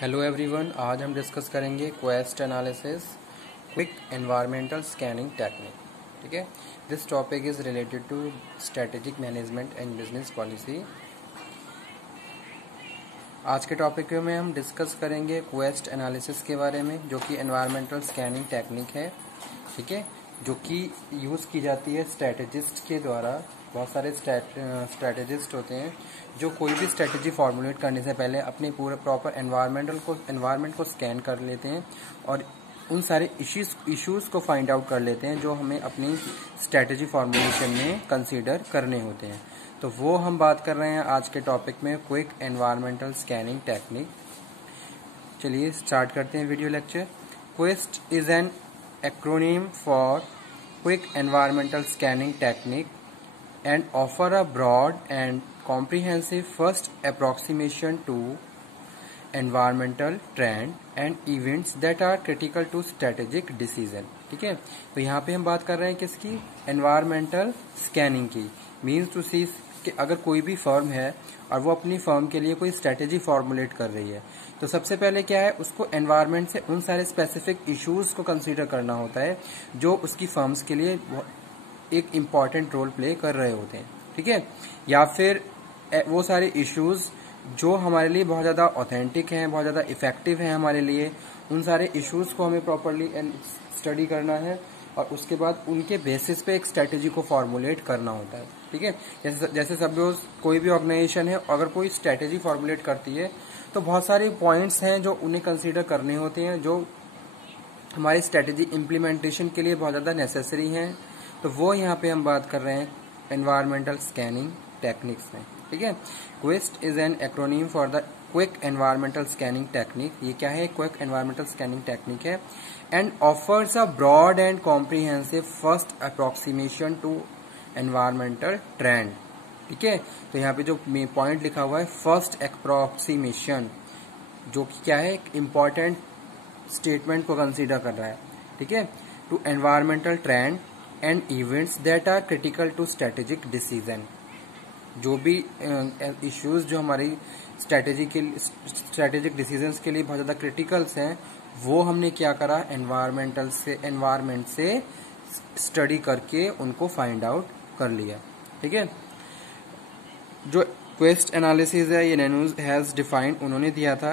Hello everyone, आज हम discuss करेंगे QUEST analysis quick environmental scanning technique. ठीक है, this topic is related to strategic management and business policy. आज के टॉपिक में हम डिस्कस करेंगे क्वेस्ट एनालिसिस के बारे में, जो कि एनवायरमेंटल स्कैनिंग टेक्निक है। ठीक है, जो कि यूज़ की जाती है स्ट्रेटेजिस्ट के द्वारा। बहुत सारे स्ट्रेटेजिस्ट होते हैं जो कोई भी स्ट्रेटेजी फॉर्मुलेट करने से पहले अपने पूरे प्रॉपर एनवायरनमेंट को स्कैन कर लेते हैं और उन सारे इश्यूज़ को फाइंड आउट कर लेते हैं जो हमें अपनी स्ट्रेटेजी फॉर्मुलेशन में कंसीडर करने होते हैं। तो वो हम बात कर रहे हैं आज के टॉपिक में, क्विक एनवायरमेंटल स्कैनिंग टेक्निक। चलिए स्टार्ट करते हैं video lecture. Quest is an acronym for quick environmental scanning technique and offer a broad and comprehensive first approximation to environmental trend and events that are critical to strategic decision। ठीक है, तो यहाँ पे हम बात कर रहे हैं किसकी? एनवायरमेंटल स्कैनिंग की। मीन्स टू सी कि अगर कोई भी फर्म है और वो अपनी फर्म के लिए कोई स्ट्रेटेजी फॉर्मुलेट कर रही है, तो सबसे पहले क्या है, उसको एनवायरमेंट से उन सारे स्पेसिफिक इश्यूज को कंसीडर करना होता है जो उसकी फर्म्स के लिए एक इम्पॉर्टेंट रोल प्ले कर रहे होते हैं। ठीक है, या फिर वो सारे इश्यूज जो हमारे लिए बहुत ज़्यादा ऑथेंटिक हैं, बहुत ज़्यादा इफेक्टिव हैं हमारे लिए, उन सारे इश्यूज को हमें प्रॉपरली स्टडी करना है और उसके बाद उनके बेसिस पे एक स्ट्रेटेजी को फॉर्मुलेट करना होता है। ठीक है, जैसे सपोज कोई भी ऑर्गेनाइजेशन है, अगर कोई स्ट्रेटेजी फॉर्मुलेट करती है तो बहुत सारे पॉइंट्स हैं जो उन्हें कंसीडर करने होते हैं, जो हमारी स्ट्रेटेजी इम्प्लीमेंटेशन के लिए बहुत ज़्यादा नेसेसरी हैं। तो वो यहाँ पे हम बात कर रहे हैं एनवायरमेंटल स्कैनिंग टेक्निक्स में। ठीक है, QUEST is an acronym for the quick environmental scanning technique. ये क्या है? क्विक एनवायरमेंटल स्कैनिंग टेक्निक है and offers a broad and comprehensive first approximation to environmental trend. ठीक है, तो यहाँ पे जो पॉइंट लिखा हुआ है फर्स्ट अप्रोक्सीमेशन, जो कि क्या है, एक इम्पॉर्टेंट स्टेटमेंट को कंसीडर कर रहा है। ठीक है, to environmental trend and events that are critical to strategic decision. जो भी इश्यूज जो हमारी स्ट्रेटेजिक डिसीजंस के लिए बहुत ज़्यादा क्रिटिकल्स हैं, वो हमने क्या करा, एनवायरमेंट से स्टडी करके उनको फाइंड आउट कर लिया। ठीक है, जो क्वेस्ट एनालिसिस है ये नैनूज हैज डिफाइंड, उन्होंने दिया था,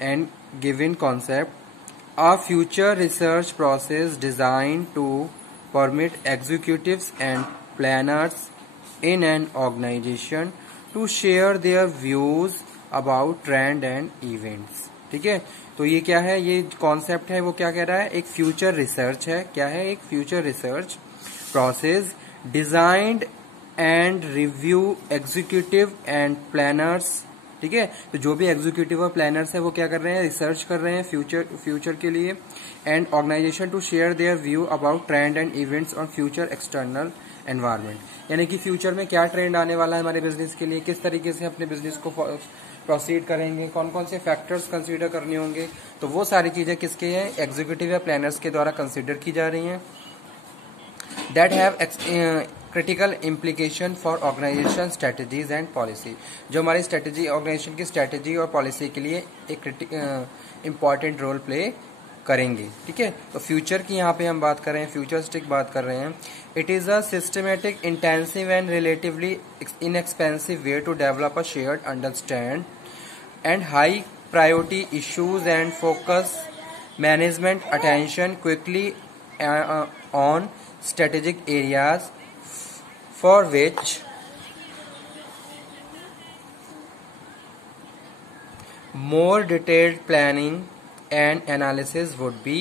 and given concept a future research process design to permit executives and planners in an organization to share their views about trend and events। ठीक है, तो ये क्या है, ये कॉन्सेप्ट है वो क्या कह रहा है, एक फ्यूचर रिसर्च है। क्या है? एक future research process designed and review executive and planners. ठीक है, तो जो भी एग्जीक्यूटिव और प्लानर्स है वो क्या कर रहे हैं, रिसर्च कर रहे हैं फ्यूचर के लिए, and organisation to share their view about trend and events on future external environment. यानी कि फ्यूचर में क्या ट्रेंड आने वाला है हमारे बिजनेस के लिए, किस तरीके से अपने बिजनेस को प्रोसीड करेंगे, कौन कौन से फैक्टर्स कंसीडर करने होंगे, तो वो सारी चीजें किसके हैं, एग्जीक्यूटिव या प्लानर्स के द्वारा कंसीडर की जा रही हैं। That have critical implication for organisation strategies and policy. जो हमारी स्ट्रेटेजी, ऑर्गेनाइजेशन की स्ट्रेटेजी और पॉलिसी के लिए एक इम्पॉर्टेंट रोल प्ले करेंगे। ठीक है, तो फ्यूचर की यहाँ पे हम बात कर रहे हैं, फ्यूचरिस्टिक बात कर रहे हैं। It is a systematic, intensive and relatively inexpensive way to develop a shared understand and high priority issues and focus management attention quickly on strategic areas for which more detailed planning and analysis would be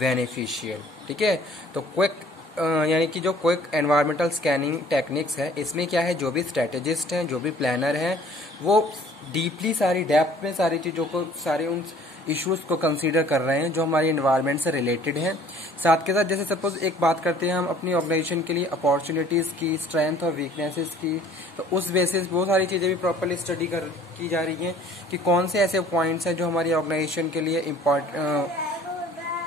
beneficial। ठीक है, तो quick यानी कि जो quick environmental scanning techniques है, इसमें क्या है, जो भी स्ट्रेटेजिस्ट हैं, जो भी प्लानर हैं, वो डीपली सारी डेप्थ में सारी चीज़ों को, सारे उन इश्यूज को कंसीडर कर रहे हैं जो हमारी एनवायरनमेंट से रिलेटेड हैं। साथ के साथ जैसे सपोज एक बात करते हैं हम अपनी ऑर्गेनाइजेशन के लिए अपॉर्चुनिटीज की, स्ट्रेंथ और वीकनेसेस की, तो उस बेसिस बहुत सारी चीजें भी प्रॉपरली स्टडी की जा रही हैं कि कौन से ऐसे पॉइंट्स हैं जो हमारी ऑर्गेनाइजेशन के लिए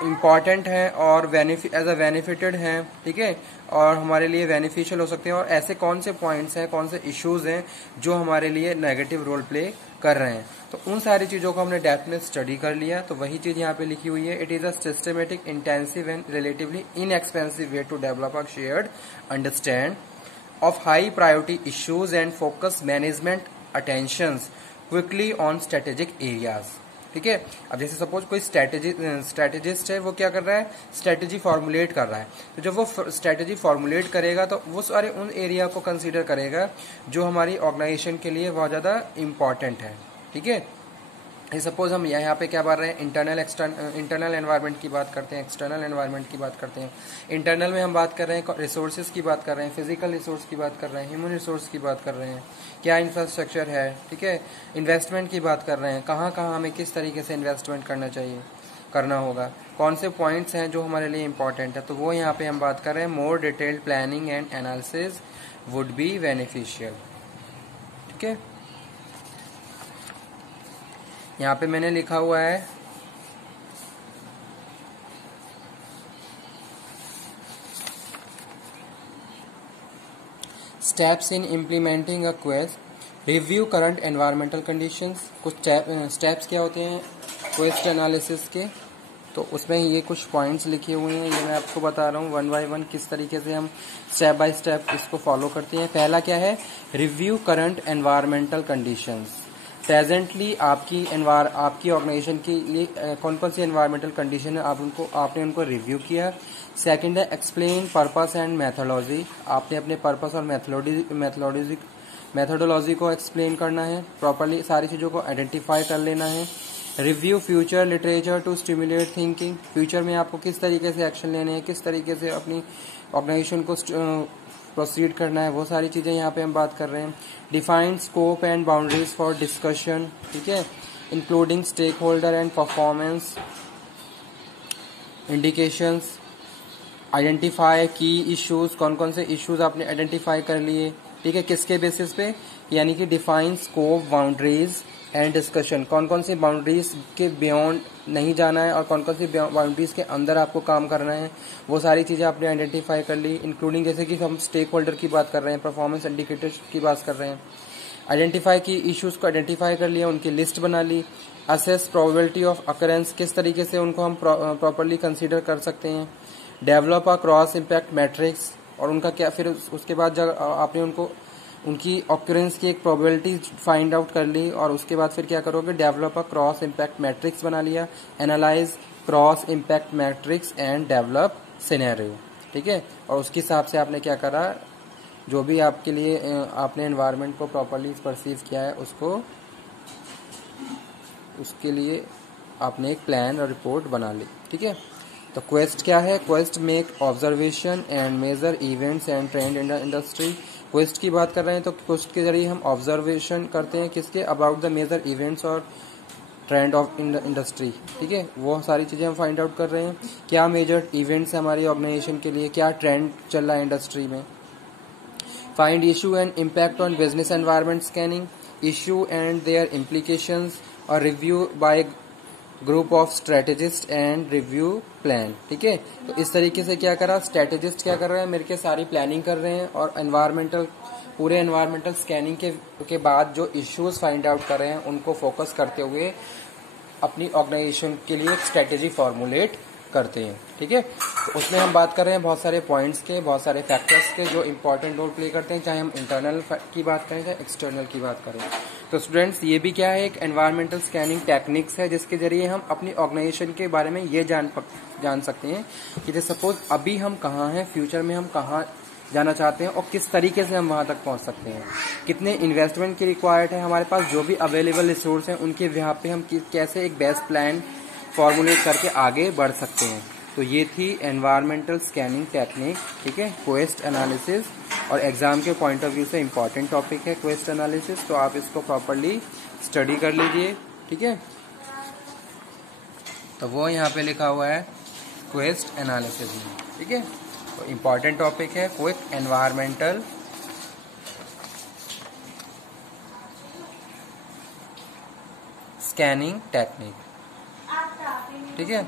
इम्पॉर्टेंट हैं और एज अ बेनिफिटेड हैं, ठीक है, और हमारे लिए बेनिफिशियल हो सकते हैं, और ऐसे कौन से पॉइंट्स हैं, कौन से इश्यूज हैं जो हमारे लिए नेगेटिव रोल प्ले कर रहे हैं। तो उन सारी चीज़ों को हमने डेप्थ में स्टडी कर लिया। तो वही चीज़ यहाँ पे लिखी हुई है, it is a systematic, intensive and relatively inexpensive way to develop a shared understand of high priority issues and focus management attentions quickly on strategic areas। ठीक है, अब जैसे सपोज कोई स्ट्रेटेजिस्ट है, वो क्या कर रहा है, स्ट्रेटेजी फॉर्मुलेट कर रहा है। तो जब वो स्ट्रेटेजी फॉर्मुलेट करेगा तो वो सारे उन एरिया को कंसीडर करेगा जो हमारी ऑर्गेनाइजेशन के लिए बहुत ज़्यादा इम्पॉर्टेंट है। ठीक है, सपोज हम यहाँ पे क्या बात रहे हैं, इंटरनल एनवायरनमेंट की बात करते हैं, एक्सटर्नल एनवायरनमेंट की बात करते हैं। इंटरनल में हम बात कर रहे हैं रिसोर्सेज की बात कर रहे हैं, फिजिकल रिसोर्स की बात कर रहे हैं, ह्यूमन रिसोर्स की बात कर रहे हैं, क्या इंफ्रास्ट्रक्चर है, ठीक है, इन्वेस्टमेंट की बात कर रहे हैं, कहाँ कहाँ हमें किस तरीके से इन्वेस्टमेंट करना होगा, कौन से पॉइंट्स हैं जो हमारे लिए इंपॉर्टेंट है। तो वो यहाँ पे हम बात कर रहे हैं, मोर detailed planning and analysis would be beneficial. ठीक है, यहाँ पे मैंने लिखा हुआ है steps in implementing a quest, review current environmental conditions. कुछ स्टेप्स क्या होते हैं क्वेस्ट एनालिसिस के, तो उसमें ये कुछ पॉइंट्स लिखे हुए हैं, ये मैं आपको बता रहा हूँ वन बाय वन किस तरीके से हम स्टेप बाय स्टेप इसको फॉलो करते हैं। पहला क्या है, review current environmental conditions. Presently आपकी ऑर्गेनाइजेशन के लिए कौन कौन सी एनवायरमेंटल कंडीशन है, आपने उनको रिव्यू किया। सेकंड है एक्सप्लेन पर्पस एंड मेथोडोलॉजी, आपने अपने पर्पस और मेथोडोलॉजी को एक्सप्लेन करना है, प्रॉपरली सारी चीज़ों को आइडेंटिफाई कर लेना है। Review future literature to stimulate thinking, future में आपको किस तरीके से एक्शन लेने हैं, किस तरीके से अपनी ऑर्गेनाइजेशन को प्रोसीड करना है, वो सारी चीज़ें यहाँ पे हम बात कर रहे हैं। Define scope and boundaries for discussion, ठीक है, including stakeholder and performance indications. Identify key issues, कौन कौन से इश्यूज आपने आइडेंटिफाई कर लिए, ठीक है, किसके बेसिस पे, यानी कि define scope, boundaries and discussion, कौन कौन सी बाउंड्रीज के बियॉन्ड नहीं जाना है और कौन कौन सी बाउंड्रीज के अंदर आपको काम करना है, वो सारी चीज़ें आपने आइडेंटिफाई कर ली। इंक्लूडिंग जैसे कि हम स्टेक होल्डर की बात कर रहे हैं, परफॉर्मेंस इंडिकेटर्स की बात कर रहे हैं। आइडेंटिफाई की इश्यूज को आइडेंटिफाई कर लिया, उनकी लिस्ट बना ली। असेस प्रोबेबिलिटी ऑफ अकरेंस, किस तरीके से उनको हम प्रॉपरली कंसीडर कर सकते हैं। Develop a cross impact matrix, और उनका क्या, फिर उसके बाद जब आपने उनकी ऑक्यूरेंस की एक प्रोबेबिलिटी फाइंड आउट कर ली, और उसके बाद फिर क्या करोगे, develop a cross impact matrix बना लिया। Analyse cross impact matrix and develop scenario, ठीक है, और उसके हिसाब से आपने क्या करा, जो भी आपके लिए आपने एनवायरनमेंट को प्रॉपरली परसीव किया है उसके लिए आपने एक प्लान और रिपोर्ट बना ली। ठीक है, तो क्वेस्ट क्या है, quest make observation and major events and trend in the industry. Quest की बात कर रहे हैं तो क्वेस्ट के जरिए हम ऑब्जर्वेशन करते हैं किसके, अबाउट द मेजर इवेंट्स और trend of in the industry. ठीक है, वो सारी चीज़ें हम फाइंड आउट कर रहे हैं, क्या मेजर इवेंट्स है हमारी ऑर्गेनाइजेशन के लिए, क्या ट्रेंड चल रहा है इंडस्ट्री में। Find issue and impact on business environment, scanning issue and their implications, और review by group of strategist and review plan. ठीक है, तो इस तरीके से क्या करा, स्ट्रेटेजिस्ट क्या कर रहे हैं, मिलकर सारी प्लानिंग कर रहे हैं, और पूरे एनवायरमेंटल स्कैनिंग के बाद जो इश्यूज फाइंड आउट कर रहे हैं उनको फोकस करते हुए अपनी ऑर्गेनाइजेशन के लिए एक स्ट्रेटेजी फॉर्मुलेट करते हैं। ठीक है, तो उसमें हम बात कर रहे हैं बहुत सारे पॉइंट्स के, बहुत सारे फैक्टर्स के जो इंपॉर्टेंट रोल प्ले करते हैं, चाहे हम इंटरनल की बात करें चाहे एक्सटर्नल की बात करें। तो स्टूडेंट्स, ये भी क्या है, एक एनवायरमेंटल स्कैनिंग टेक्निक्स है जिसके जरिए हम अपनी ऑर्गेनाइजेशन के बारे में ये जान सकते हैं कि जैसे सपोज अभी हम कहाँ हैं, फ्यूचर में हम कहाँ जाना चाहते हैं, और किस तरीके से हम वहाँ तक पहुँच सकते हैं, कितने इन्वेस्टमेंट की रिक्वायर्ड है, हमारे पास जो भी अवेलेबल रिसोर्स हैं उनके यहाँ पे हम कैसे एक बेस्ट प्लान फॉर्मुलेट करके आगे बढ़ सकते हैं। तो ये थी एनवायरमेंटल स्कैनिंग टेक्निक। ठीक है, क्वेस्ट एनालिसिस, और एग्जाम के पॉइंट ऑफ व्यू से इम्पॉर्टेंट टॉपिक है क्वेस्ट एनालिसिस, तो आप इसको प्रॉपरली स्टडी कर लीजिए। ठीक है, तो वो यहाँ पे लिखा हुआ है क्वेस्ट एनालिसिस में। ठीक है, तो इम्पॉर्टेंट टॉपिक है क्विक एनवायरमेंटल स्कैनिंग टेक्निक। ठीक है।